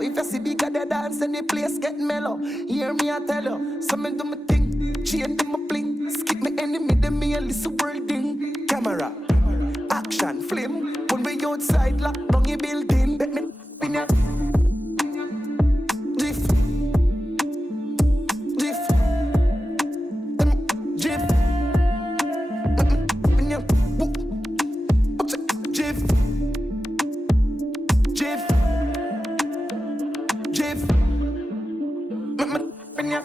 yellow. If you see bigger the dance and the place get mellow. Hear me, I tell you. Some do my thing, chain them my bling. Skip me enemy, them me a listen world thing. Camera, action, flame. When we outside, lock down your building. Bet me in ya. Jiff, jiff, jiff. In ya, jiff, jiff, jiff. In ya.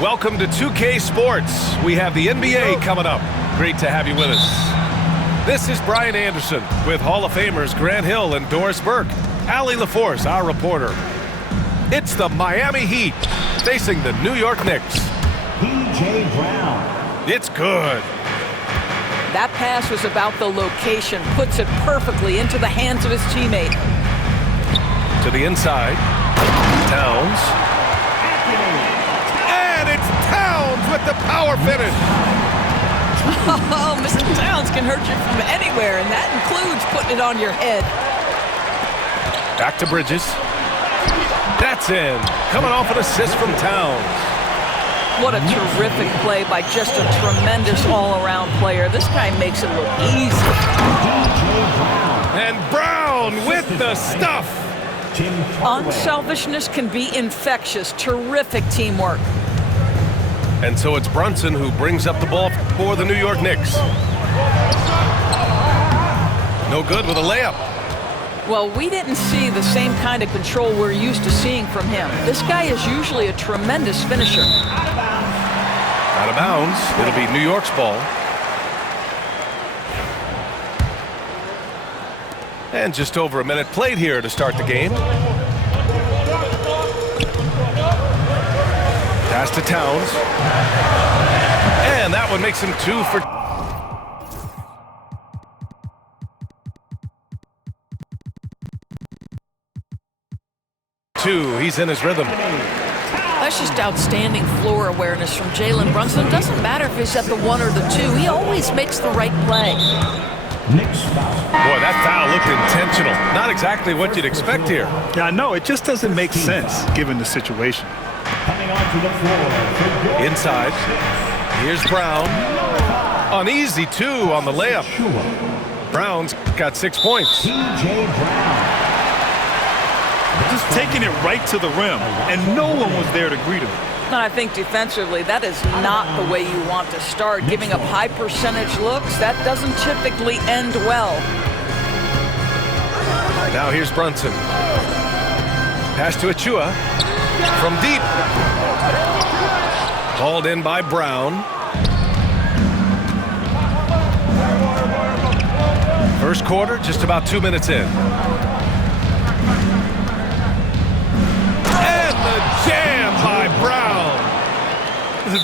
Welcome to 2K Sports. We have the NBA coming up. Great to have you with us. This is Brian Anderson with Hall of Famers Grant Hill and Doris Burke. Allie LaForce, our reporter. It's the Miami Heat facing the New York Knicks. P.J. Brown. It's good. That pass was about the location. Puts it perfectly into the hands of his teammate. To the inside. Towns. And it's Towns with the power finish. Oh, Mr. Towns can hurt you from anywhere, and that includes putting it on your head. Back to Bridges. That's in. Coming off an assist from Towns. What a terrific play by just a tremendous all-around player. This guy makes it look easy. And Brown with the stuff. Unselfishness can be infectious. Terrific teamwork. And so it's Brunson who brings up the ball for the New York Knicks. No good with a layup. Well, we didn't see the same kind of control we're used to seeing from him. This guy is usually a tremendous finisher. Out of bounds. It'll be New York's ball. And just over a minute played here to start the game. Pass to Towns. And that one makes him 2 for 2. He's in his rhythm. That's just outstanding floor awareness from Jalen Brunson. It doesn't matter if he's at the 1 or the 2. He always makes the right play. Boy, that foul looked intentional. Not exactly what you'd expect here. Yeah, I know. It just doesn't make sense given the situation. Inside. Here's Brown. An easy 2 on the layup. Brown's got 6 points. Just taking it right to the rim, and no one was there to greet him. And I think defensively, that is not the way you want to start. Giving up high percentage looks, that doesn't typically end well. Now here's Brunson. Pass to Achua from deep. Hauled in by Brown. First quarter, just about 2 minutes in. And the jam by Brown.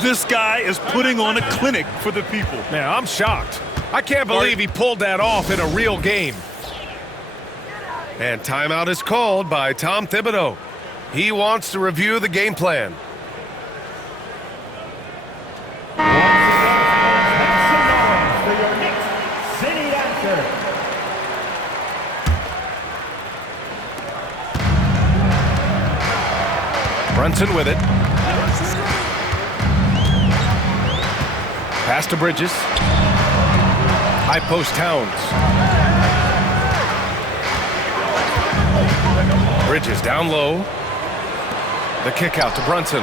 This guy is putting on a clinic for the people. Man, I'm shocked. I can't believe he pulled that off in a real game. And timeout is called by Tom Thibodeau. He wants to review the game plan. Brunson with it. Pass to Bridges. High post Towns. Bridges down low. The kick out to Brunson.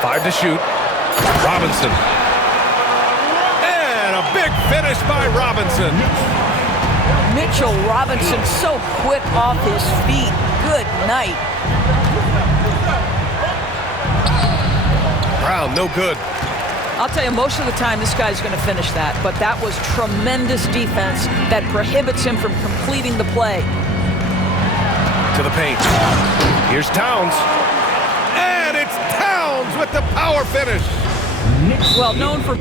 5 to shoot. Robinson. And a big finish by Robinson. Mitchell Robinson so quick off his feet. Good night. Brown, no good. I'll tell you, most of the time this guy's going to finish that, but that was tremendous defense that prohibits him from completing the play. To the paint. Here's Towns. And it's Towns with the power finish. Well, known for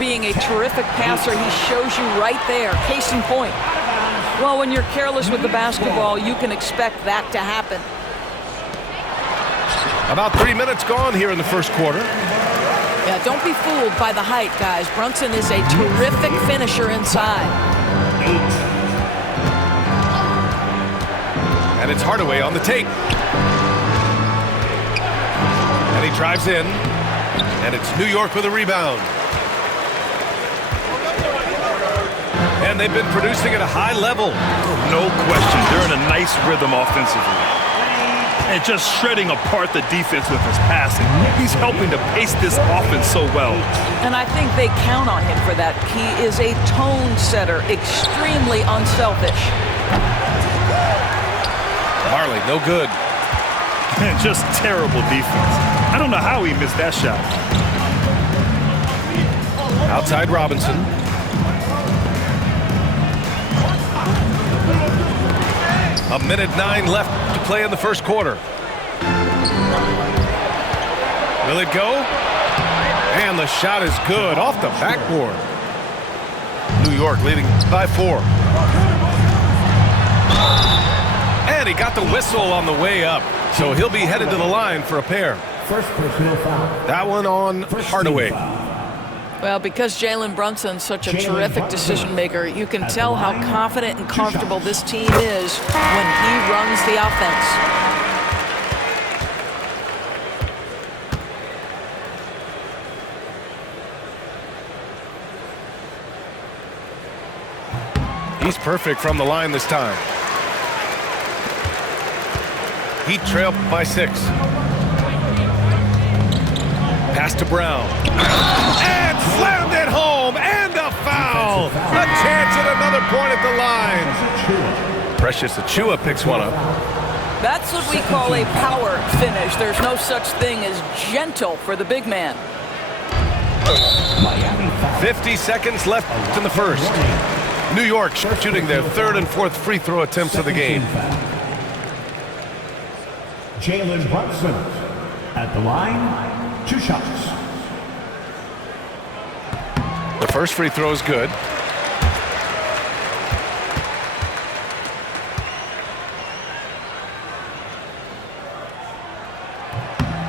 being a terrific passer, he shows you right there, case in point. Well, when you're careless with the basketball, you can expect that to happen. About 3 minutes gone here in the first quarter. Yeah, don't be fooled by the height, guys. Brunson is a terrific finisher inside. And it's Hardaway on the take. And he drives in. And it's New York with a rebound. And they've been producing at a high level. No question. They're in a nice rhythm offensively. And just shredding apart the defense with his passing. He's helping to pace this offense so well. And I think they count on him for that. He is a tone setter, extremely unselfish. Marley, no good. And just terrible defense. I don't know how he missed that shot. Outside Robinson. A minute 9 left to play in the first quarter. Will it go? And the shot is good off the backboard. New York leading by 4. And he got the whistle on the way up. So he'll be headed to the line for a pair. First personal foul. That one on Hardaway. Well, because Jalen Brunson's such a terrific decision maker, you can tell how confident and comfortable this team is when he runs the offense. He's perfect from the line this time. Heat trail by 6. Pass to Brown. And slammed it home. And a foul. A chance at another point at the line. Precious Achiuwa picks one up. That's what we call a power finish. There's no such thing as gentle for the big man. 50 seconds left in the first. New York shooting their 3rd and 4th free throw attempts of the game. Jalen Brunson at the line, 2 shots. The first free throw is good.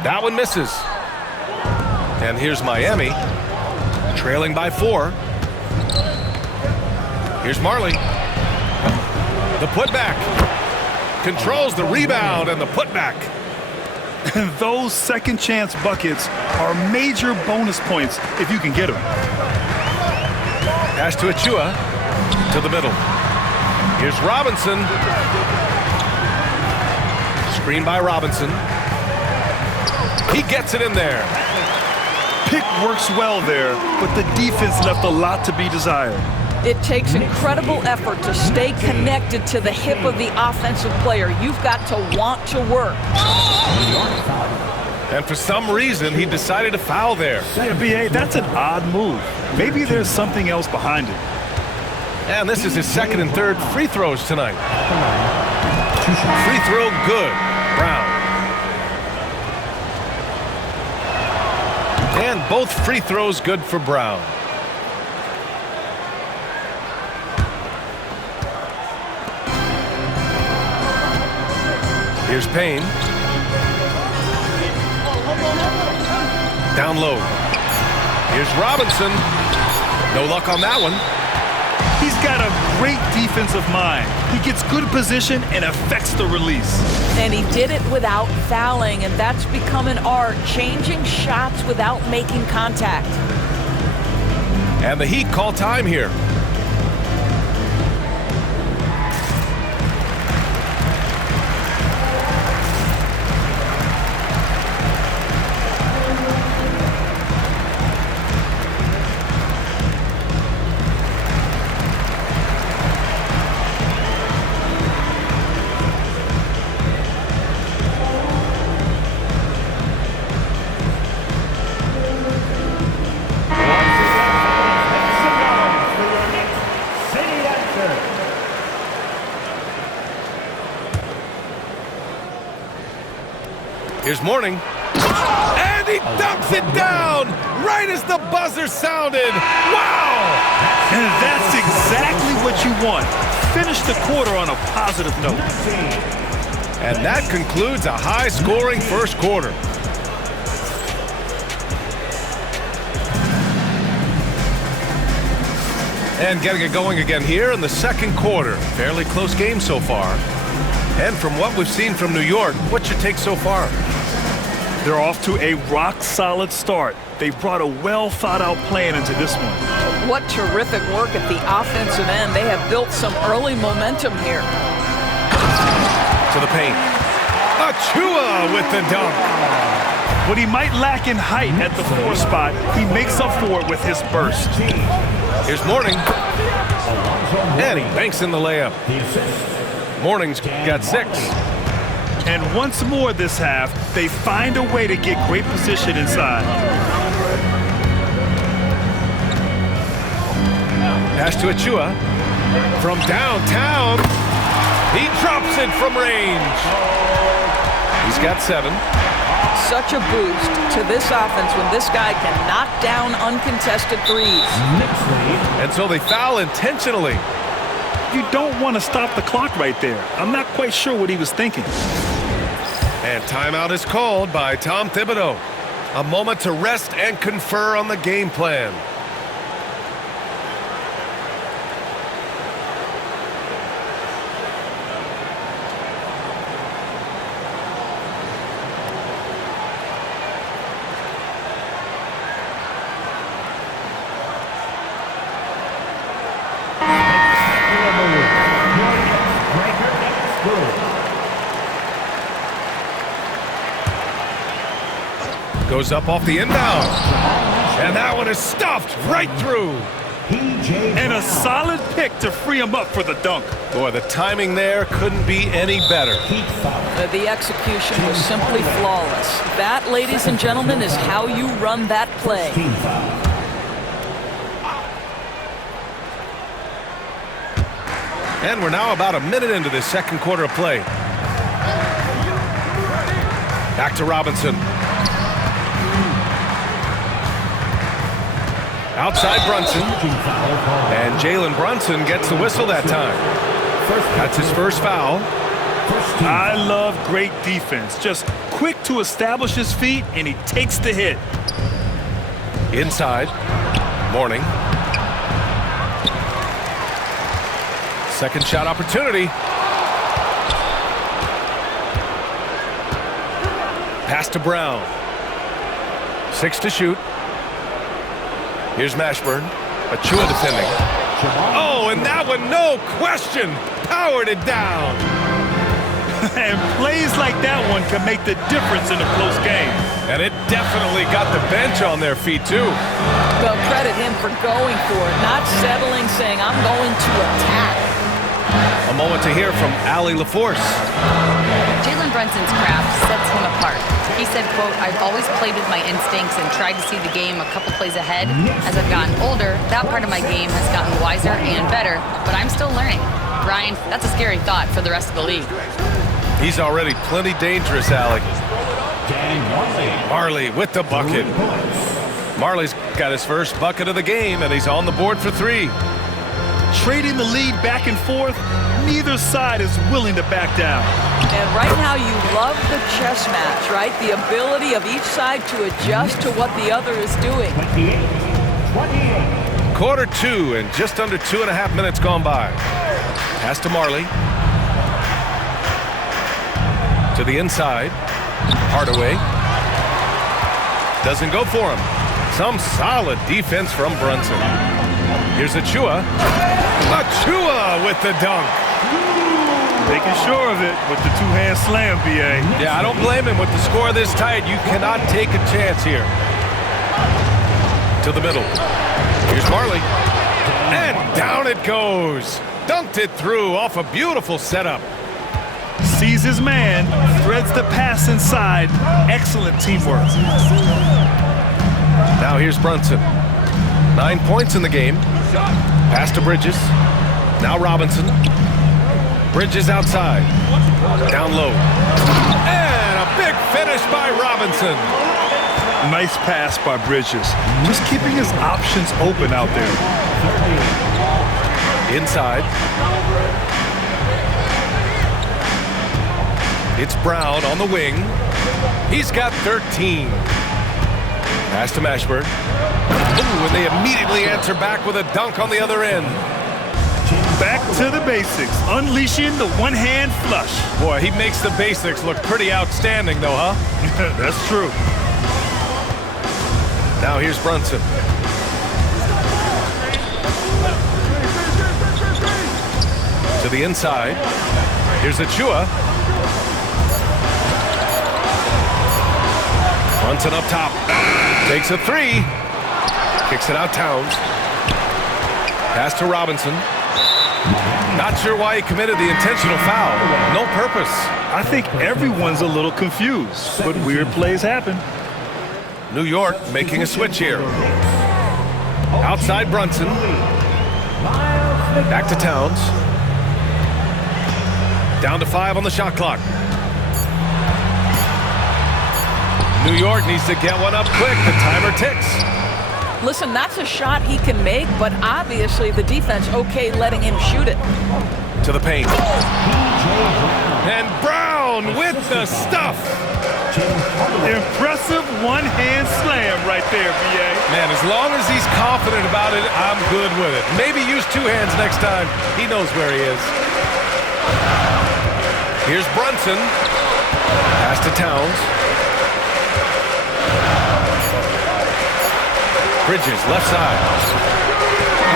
That one misses. And here's Miami, trailing by 4. Here's Marley. The putback. Controls the rebound and the putback. And those second chance buckets are major bonus points if you can get them. Pass to Achiuwa. To the middle. Here's Robinson. Screen by Robinson. He gets it in there. Pick works well there, but the defense left a lot to be desired. It takes incredible effort to stay connected to the hip of the offensive player. You've got to want to work. And for some reason, he decided to foul there. Yeah, B.A., that's an odd move. Maybe there's something else behind it. And this is his 2nd and 3rd free throws tonight. Free throw good. Brown. And both free throws good for Brown. Here's Payne. Down low. Here's Robinson. No luck on that one. He's got a great defensive mind. He gets good position and affects the release. And he did it without fouling, and that's become an art, changing shots without making contact. And the Heat call time here. Here's Mourning. And he dumps it down right as the buzzer sounded. Wow! And that's exactly what you want. Finish the quarter on a positive note. And that concludes a high-scoring first quarter. And getting it going again here in the second quarter. Fairly close game so far. And from what we've seen from New York, what's your take so far? They're off to a rock-solid start. They brought a well-thought-out plan into this one. What terrific work at the offensive end. They have built some early momentum here. To the paint. Achua with the dunk. What he might lack in height at the 4 spot, he makes up for it with his burst. Here's Mourning. And he banks in the layup. Mourning's got 6. And once more this half, they find a way to get great position inside. Pass to Achua. From downtown. He drops it from range. He's got 7. Such a boost to this offense when this guy can knock down uncontested threes. And so they foul intentionally. You don't want to stop the clock right there. I'm not quite sure what he was thinking. And timeout is called by Tom Thibodeau. A moment to rest and confer on the game plan. Goes up off the inbound. And that one is stuffed right through. And a solid pick to free him up for the dunk. Boy, the timing there couldn't be any better. The execution was simply flawless. That, ladies and gentlemen, is how you run that play. And we're now about a minute into this second quarter of play. Back to Robinson. Outside Brunson. And Jalen Brunson gets the whistle that time. That's his first foul. I love great defense. Just quick to establish his feet, and he takes the hit. Inside. Mourning. Second shot opportunity. Pass to Brown. 6 to shoot. Here's Mashburn. Achua defending. Oh, and that one, no question, powered it down. And plays like that one can make the difference in a close game. And it definitely got the bench on their feet, too. Well, credit him for going for it, not settling, saying, I'm going to attack. A moment to hear from Allie LaForce. Jalen Brunson's craft sets him apart. He said, quote, I've always played with my instincts and tried to see the game a couple plays ahead. As I've gotten older, that part of my game has gotten wiser and better, but I'm still learning. Ryan, that's a scary thought for the rest of the league. He's already plenty dangerous, Allie. Marley with the bucket. Marley's got his first bucket of the game, and he's on the board for 3. trading the lead back and forth. Neither side is willing to back down. And right now you love the chess match, right? The ability of each side to adjust to what the other is doing. 28. Quarter two and just under 2.5 minutes gone by. Pass to Marley. To the inside. Hardaway. Doesn't go for him. Some solid defense from Brunson. Here's Achua. Achua with the dunk. Making sure of it with the two-hand slam, B.A. Yeah, I don't blame him. With the score this tight, you cannot take a chance here. To the middle. Here's Marley. And down it goes. Dunked it through off a beautiful setup. Sees his man, threads the pass inside. Excellent teamwork. Now here's Brunson. 9 points in the game. Pass to Bridges. Now Robinson. Bridges outside. Down low. And a big finish by Robinson. Nice pass by Bridges. Just keeping his options open out there. Inside. It's Brown on the wing. He's got 13. Pass to Mashburn. Ooh, and they immediately answer back with a dunk on the other end. Back to the basics, unleashing the one-hand flush. Boy, he makes the basics look pretty outstanding, though, huh? That's true. Now here's Brunson. To the inside. Here's Achua. Brunson up top. Takes a three. Kicks it out Towns. Pass to Robinson. Not sure why he committed the intentional foul. No purpose. I think everyone's a little confused, but weird plays happen. New York making a switch here. Outside Brunson. Back to Towns. Down to 5 on the shot clock. New York needs to get one up quick. The timer ticks. Listen, that's a shot he can make, but obviously the defense okay letting him shoot it. To the paint. And Brown with the stuff. Impressive one-hand slam right there, B.A. Man, as long as he's confident about it, I'm good with it. Maybe use 2 hands next time. He knows where he is. Here's Brunson. Pass to Towns. Bridges, left side.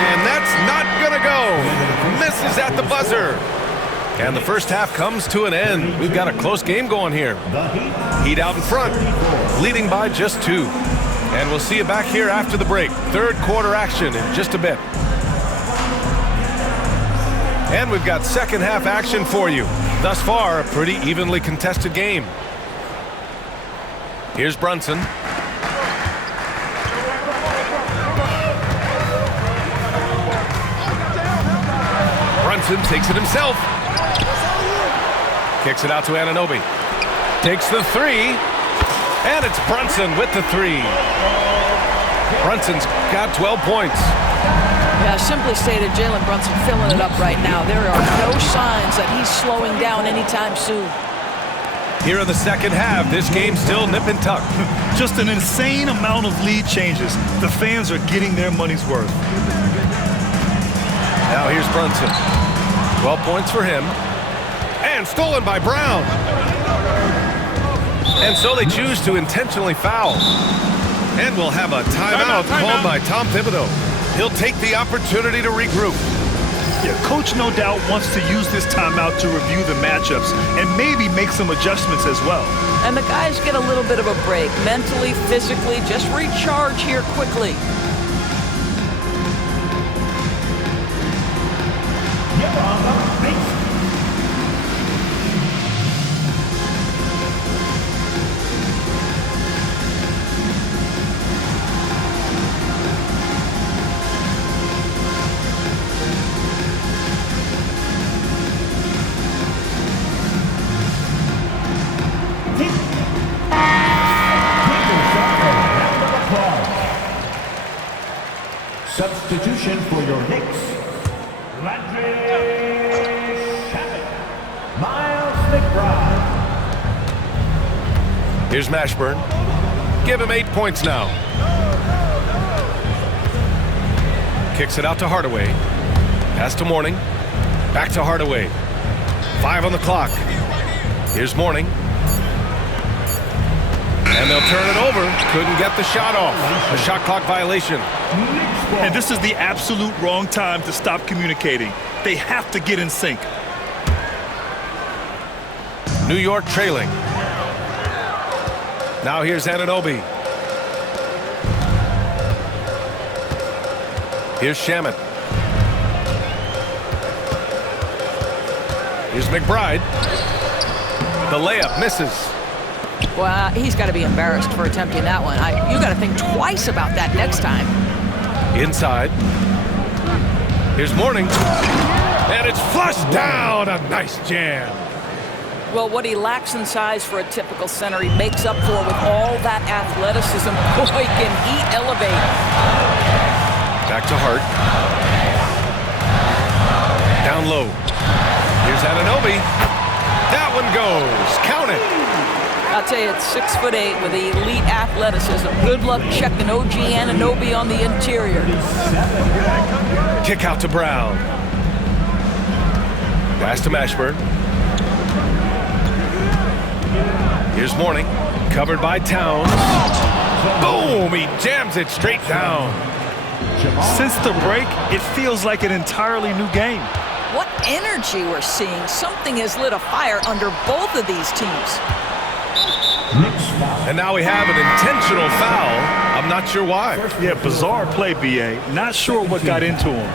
And that's not gonna go. Misses at the buzzer. And the first half comes to an end. We've got a close game going here. Heat out in front, leading by just 2. And we'll see you back here after the break. Third quarter action in just a bit. And we've got second half action for you. Thus far, a pretty evenly contested game. Here's Brunson. Brunson takes it himself. Kicks it out to Anunoby. Takes the 3. And it's Brunson with the 3. Brunson's got 12 points. Yeah, simply stated, Jalen Brunson filling it up right now. There are no signs that he's slowing down anytime soon. Here in the second half, this game's still nip and tuck. Just an insane amount of lead changes. The fans are getting their money's worth. Now here's Brunson. 12 points for him. And stolen by Brown. And so they choose to intentionally foul. And we'll have a timeout called by Tom Thibodeau. He'll take the opportunity to regroup. Yeah, Coach no doubt wants to use this timeout to review the matchups and maybe make some adjustments as well. And the guys get a little bit of a break, mentally, physically, just recharge here quickly. Substitution for your Knicks. Miles McBride. Here's Mashburn. Give him 8 points now. Kicks it out to Hardaway. Pass to Mourning. Back to Hardaway. 5 on the clock. Here's Mourning. And they'll turn it over. Couldn't get the shot off. A shot clock violation. And this is the absolute wrong time to stop communicating. They have to get in sync. New York trailing. Now here's Anunoby. Here's Shamet. Here's McBride. The layup misses. Well, he's got to be embarrassed for attempting that one. You got to think twice about that next time. Inside. Here's Mourning. And it's flushed down. A nice jam. Well, what he lacks in size for a typical center, he makes up for with all that athleticism. Boy, can he elevate. Back to Hart. Down low. Here's Anunoby. That one goes. Count it. I'll tell you, it's 6'8" with elite athleticism. Good luck checking OG Anunoby on the interior. Kick out to Brown. Pass to Mashburn. Here's Mourning. Covered by Towns. Boom! He jams it straight down. Since the break, it feels like an entirely new game. What energy we're seeing. Something has lit a fire under both of these teams. And now we have an intentional foul. I'm not sure why. Yeah, bizarre play, B.A. Not sure what got into him.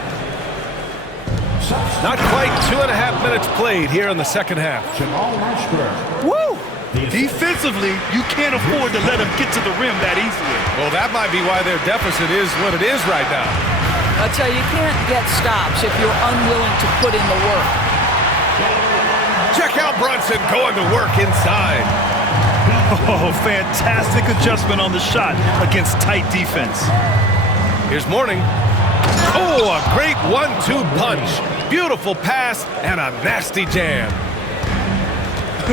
Not quite 2.5 minutes played here in the second half. Jamal Mashburn. Woo! Defensively, you can't afford to let him get to the rim that easily. Well, that might be why their deficit is what it is right now. I'll tell you, you can't get stops if you're unwilling to put in the work. Check out Brunson going to work inside. Oh, fantastic adjustment on the shot against tight defense. Here's Mourning. Oh, a great 1-2 punch. Beautiful pass and a nasty jam.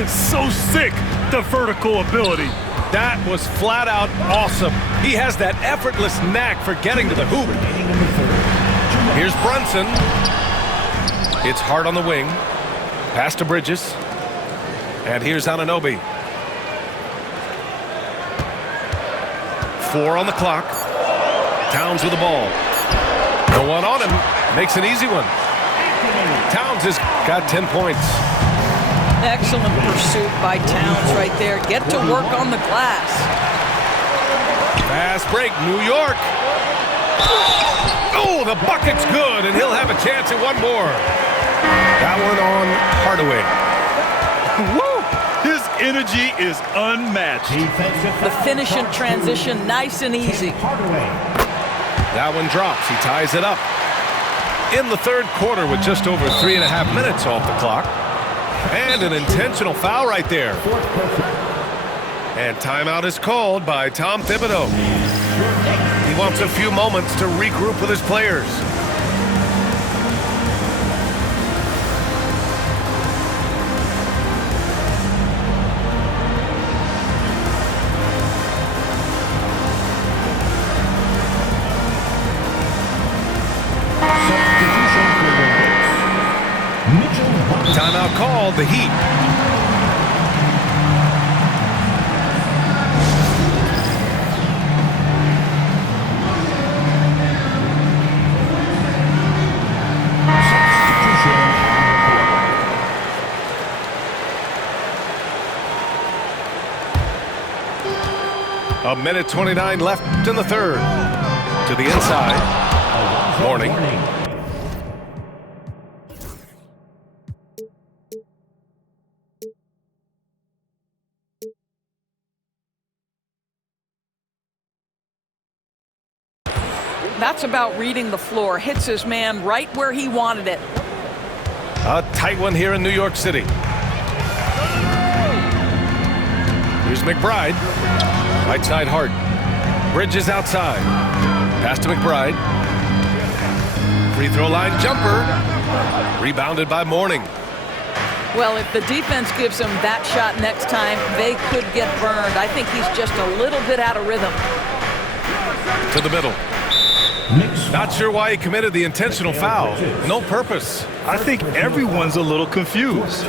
So sick, the vertical ability. That was flat out awesome. He has that effortless knack for getting to the hoop. Here's Brunson. It's Hart on the wing. Pass to Bridges. And here's Anunoby. 4 on the clock. Towns with the ball. No one on him. Makes an easy one. Towns has got 10 points. Excellent pursuit by Towns right there. Get to work on the glass. Fast break, New York. Oh, the bucket's good, and he'll have a chance at one more. That one on Hardaway. Woo! His energy is unmatched. The finish in transition, nice and easy. That one drops. He ties it up. In the third quarter with just over 3.5 minutes off the clock. And an intentional foul right there. And timeout is called by Tom Thibodeau. He wants a few moments to regroup with his players. Timeout called, the Heat. A minute 29 left in the third. To the inside. Mourning. That's about reading the floor. Hits his man right where he wanted it. A tight one here in New York City. Here's McBride. Right side Hart. Bridges outside. Pass to McBride. Free throw line jumper. Rebounded by Mourning. Well, if the defense gives him that shot next time, they could get burned. I think he's just a little bit out of rhythm. To the middle. Not sure why he committed the intentional foul. No purpose. I think everyone's a little confused.